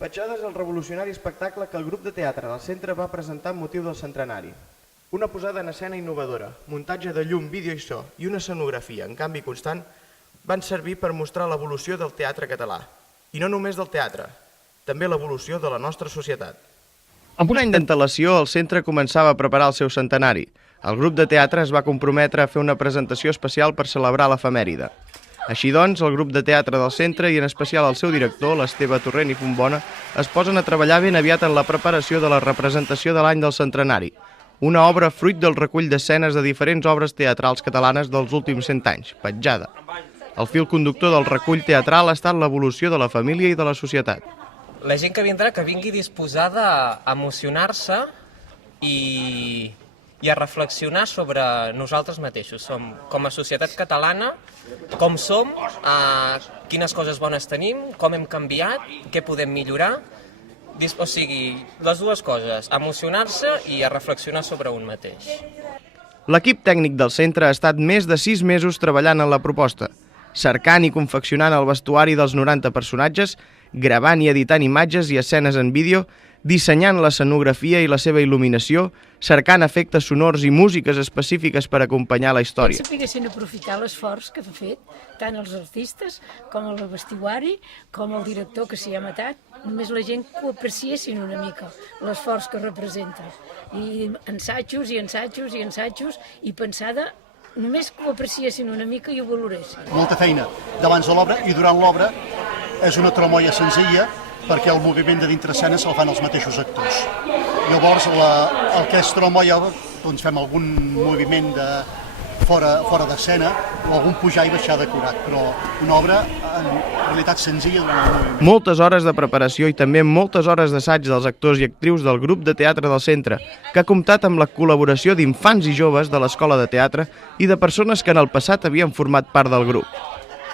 Petjada és el revolucionari espectacle que el grup de teatre del centre va presentar amb motiu del centenari. Una posada en escena innovadora, muntatge de llum, vídeo i so i una escenografia, en canvi constant, van servir per mostrar l'evolució del teatre català. I no només del teatre, també l'evolució de la nostra societat. Amb un any d'antelació, el centre començava a preparar el seu centenari. El grup de teatre es va comprometre a fer una presentació especial per celebrar l'efemèride. Així doncs, el grup de teatre del centre i en especial el seu director, l'Esteve Torrent i Fontbona, es posen a treballar ben aviat en la preparació de la representació de l'any del centenari, una obra fruit del recull d'escenes de diferents obres teatrals catalanes dels últims 100 anys, Petjada. El fil conductor del recull teatral ha estat l'evolució de la família i de la societat. La gent que vindrà que vingui disposada a emocionar-se i a reflexionar sobre nosaltres mateixos. Som com a societat catalana, com som, quines coses bones tenim, com hem canviat, què podem millorar. O sigui, les dues coses, emocionar-se i a reflexionar sobre un mateix. L'equip tècnic del centre ha estat més de 6 mesos treballant en la proposta, cercant i confeccionant el vestuari dels 90 personatges, gravant i editant imatges i escenes en vídeo, dissenyant l'escenografia i la seva il·luminació, cercant efectes sonors i músiques específiques per acompanyar la història. Sapiguessin aprofitar l'esforç que han fet tant els artistes com el vestuari, com el director que s'hi ha matat, només la gent que ho apreciessin una mica, l'esforç que representa. I ensajos i ensajos i ensajos i pensada només que ho apreciessin una mica i ho valoressin. Molta feina d'abans de l'obra i durant l'obra és una tremolla senzilla perquè el moviment de dintre escena se'l fan els mateixos actors. Llavors, el que és tremolla, doncs fem algun moviment de fora d'escena o algun pujar i baixar decorat, però una obra en realitat senzilla durant el moviment. Moltes hores de preparació i també moltes hores d'assaig dels actors i actrius del grup de teatre del centre, que ha comptat amb la col·laboració d'infants i joves de l'escola de teatre i de persones que en el passat havien format part del grup.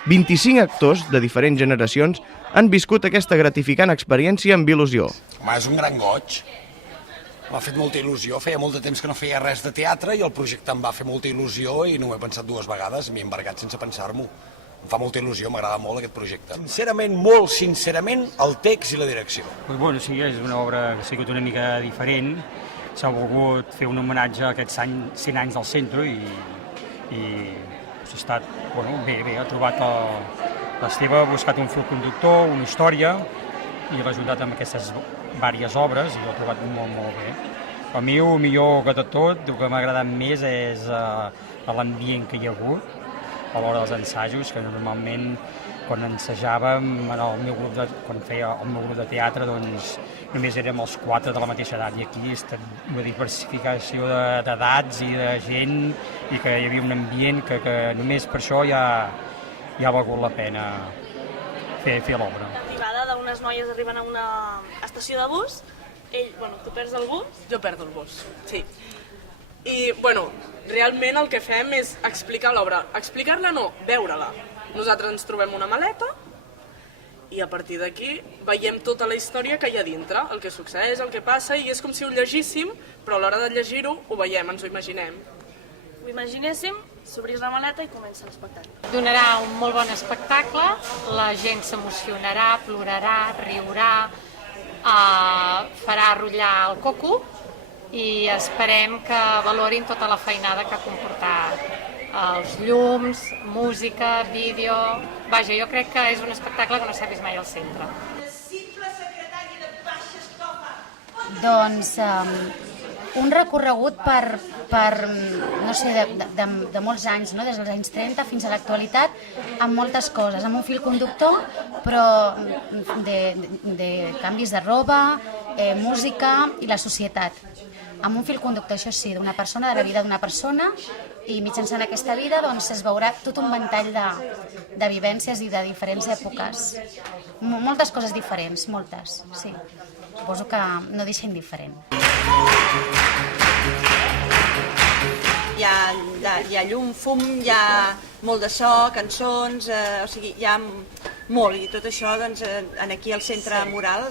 25 actors de diferents generacions han viscut aquesta gratificant experiència amb il·lusió. Home, és un gran goig. M'ha fet molta il·lusió, feia molt de temps que no feia res de teatre i el projecte em va fer molta il·lusió i no ho he pensat 2 vegades, m'he embargat sense pensar-m'ho. Em fa molta il·lusió, m'agrada molt aquest projecte. Sincerament, molt sincerament, el text i la direcció. Bueno, sí, és una obra que ha sigut una mica diferent. S'ha volgut fer un homenatge a aquests 100 anys del centre i ha estat bé, ha trobat l'Esteve, ha buscat un fil conductor, una història i l'ha ajudat amb aquestes diverses obres i ho ha trobat molt bé. Per mi, el millor que de tot, el que m'ha agradat més és l'ambient que hi ha hagut a l'hora dels ensajos, que normalment quan ensajàvem, quan feia el meu grup de teatre, doncs només érem els 4 de la mateixa edat i aquí està una diversificació d'edats i de gent i que hi havia un ambient que només per això ja ha valgut la pena fer l'obra. L'arribada d'unes noies arriben a una estació de bus, tu perds el bus? Jo perdo el bus, sí. I, realment el que fem és explicar l'obra. Explicar-la no, veure-la. Nosaltres ens trobem una maleta i a partir d'aquí veiem tota la història que hi ha dintre, el que succeeix, el que passa, i és com si ho llegíssim, però a l'hora de llegir-ho ho veiem, ens ho imaginem. Ho imaginéssim, s'obrís la maleta i comença l'espectacle. Donarà un molt bon espectacle, la gent s'emocionarà, plorarà, riurà, farà rotllar el coco i esperem que valorin tota la feinada que ha comportat els llums, música, vídeo... Vaja, jo crec que és un espectacle que no s'ha vist mai al centre. Doncs un recorregut no sé, de molts anys, no? Des dels anys 30 fins a l'actualitat, amb moltes coses, amb un fil conductor, però de canvis de roba, música i la societat. Amb un fil conductor, això sí, d'una persona, de la vida d'una persona, i mitjançant aquesta vida doncs, es veurà tot un ventall de vivències i de diferents èpoques. Moltes coses diferents, moltes, sí. Suposo que no deixa indiferent. Hi ha llum, fum, hi ha molt de so, cançons, o sigui, hi ha molt, i tot això doncs, aquí al centre mural,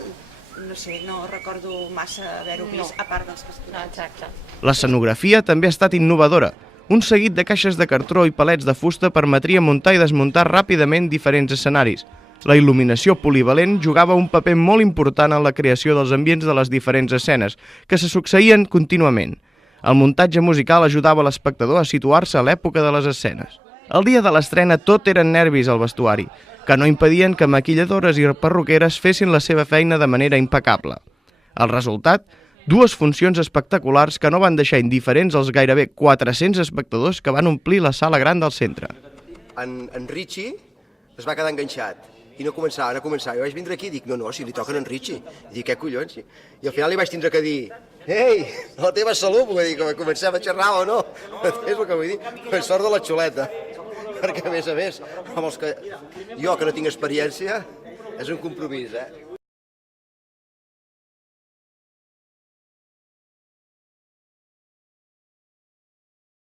no sé, no recordo massa haver-ho vist, a part dels castellans. Exacte. L'escenografia també ha estat innovadora. Un seguit de caixes de cartró i palets de fusta permetria muntar i desmuntar ràpidament diferents escenaris. La il·luminació polivalent jugava un paper molt important en la creació dels ambients de les diferents escenes, que se succeïen contínuament. El muntatge musical ajudava l'espectador a situar-se a l'època de les escenes. El dia de l'estrena tot eren nervis al vestuari, que no impedien que maquilladores i perruqueres fessin la seva feina de manera impecable. El resultat? 2 funcions espectaculars que no van deixar indiferents els gairebé 400 espectadors que van omplir la sala gran del centre. En Richie es va quedar enganxat i no començava. Jo vaig vindre aquí i dic, no, si li toquen en Richie. I dic, què collons? I al final li vaig tindre que dir, ei, la teva salut, vull dir, que comencem a xerrar o no. És el que vull dir, per sort de la xuleta. Perquè, a més, amb els que jo, que no tinc experiència, és un compromís,